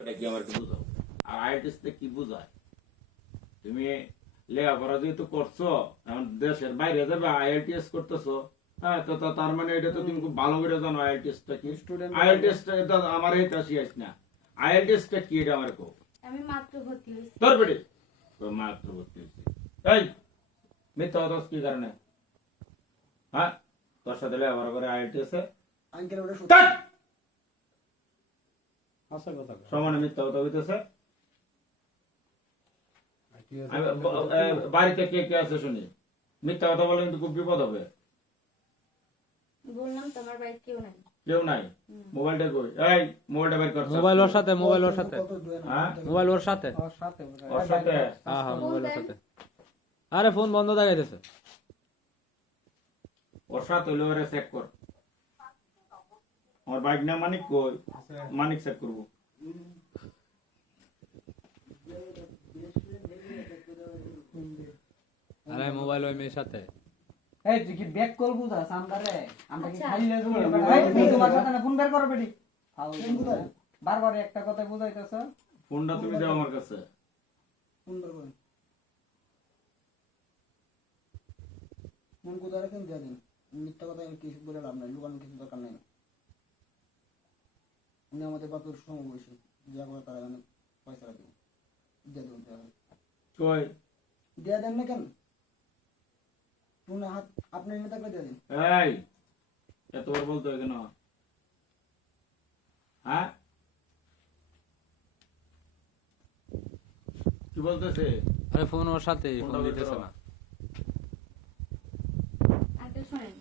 এটা কি আমার বুঝাও। আর আইএলটিএস কি বুঝায়? তুমি লেখাপড়া যেহেতু করছো, এখন দেশের বাইরে যাবে আইএলটিএস করতেছো, হ্যাঁ, তো তার মানে এটা তো তুমি খুব ভালো করে জানো আইএলটিএস টা কি। আইএলটিএস টা আমার এই তাসি আইস না। আইএলটিএস টা কি এটা আমার কো। আমি মাত্র ভর্তি হইছি। তোর বেড়ে মাত্র ভর্তি হয়েছে। এই মিথ্যা কথা কি কারণে? হ্যাঁ, তোর সাথে লেখাপড়া করে আইএলটিএস এ আঙ্কেল ওটা সত্যি। ধ্যাৎ! আসল কথা কয়। সমানে মিথ্যা কথা হইতেছে। বাড়িতে কে কে আছে শুনি, মিথ্যা কথা বলে কিন্তু খুব বিপদ হবে। বললাম তোমার বাড়িতে কেউ নাই। কেউ নাই? মোবাইলটা কই? এই মোবাইলটা বের কর। মোবাইল ওর সাথে, মোবাইল ওর সাথে, কত দূরে না? হ্যাঁ? মোবাইল ওর সাথে। ওর সাথে ওর সাথে? হ্যাঁ হ্যাঁ, মোবাইল ওর সাথে। আরে ফোন বন্ধ দেখাইতেছে। ওর সাথে হইলে ওরে চেক কর। আমার বাইক না মানিক কই? মানিক চেক করবো। আরে মোবাইল ওই মেয়ের সাথে। এই তুই কি ব্যাক কল বুঝাস আমদারে? আমরা কি আচ্ছা। খাইলে জুড়ে তোমার সাথে না ফোন বের করো বেটি। বারবার একটা কথা বুঝাইতেছ। ফোনটা তুমি দাও আমার কাছে। ফোন বের করো। ফোন কোথায় রাখেন দিয়ে দিন। মিথ্যা কথা কিছু বলে লাভ নাই, লুকানোর কিছু দরকার নাই। উনি আমাদের বাপের সমবয়সী, যা করে তারা অনেক পয়সা রাখবে দিয়ে দেবেন তাহলে। কই? দিয়ে দেন না কেন? ফোনে হাত আপনি এনে থাকলে দিয়ে দিন। এই এতবার বলতে হয় কেন? হ্যাঁ, কি বলতেছে? আরে ফোন ওর সাথে, ফোন ফোনটা বের দিতেছে করো। না। আঙ্কেল শোনেন,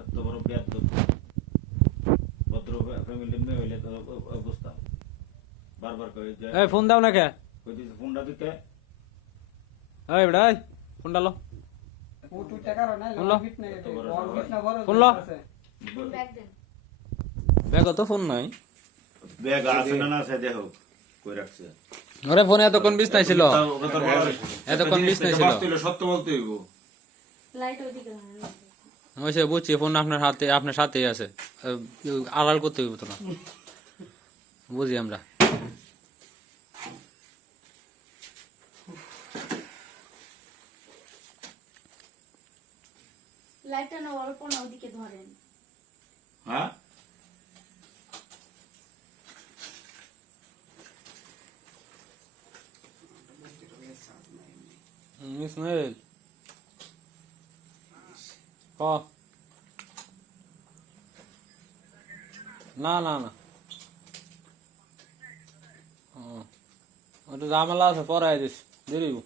এত বড় বেয়াদব ভদ্র ফ্যামিলির মেয়ে হইলে তো বুঝতাম। বারবার কই যে এই ফোন দাও না কে? কই দিছে ফোনটা দিতে। এই বেটা, এই ফোন ডালো। ও তুই টাকা না ফোন লো। ফিট না কত বড় বড় ফিট না বড় ফোন লো। আছে। ব্যাগ দেন। ব্যাগ তো ফোন নাই। ব্যাগ আছে না আছে দেখো কই রাখছে। আরে ফোনে এতক্ষণ বিছনাই ছিল। এতক্ষণ বিছনাই ছিল। সত্য বলতে হইব। লাইট ওদিকে ধরেন। ওই সে বুঝছি, ফোন আপনার হাতে, আপনার সাথেই আছে। আড়াল করতে হইব তো না, বুঝি আমরা। লাইটটা না অল্প না ওদিকে ধরেন। হ্যাঁ, ইসমাইল ক। না না না, ওটা ঝামেলা আছে, পরে আইদিস দেরি হইব।